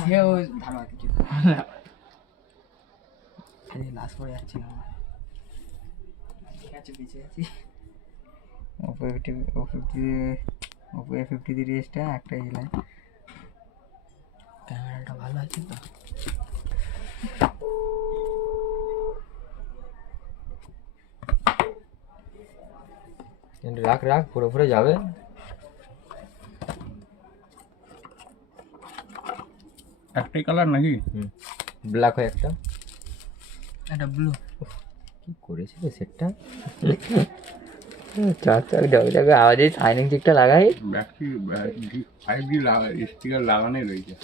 সেও ধারণা কিছু লাস্ট করে যাচ্ছিলাম ঠিক আছে বেঁচে আছি ওপো A50 সিরিজটা একটাই দিলাম ক্যামেরাটা ভালো আছে তো রাখ রাখ পুরো পুরো যাবে একটাই কালার নাকি ব্ল্যাক হয় একটা এটা ব্লু কি করেছিল সেটটা চাক চাক যাবে যাবে আওয়াজে শাইনিং চিকটা লাগাই ব্যাটারি 5G স্টিকার লাগানোই রয়েছে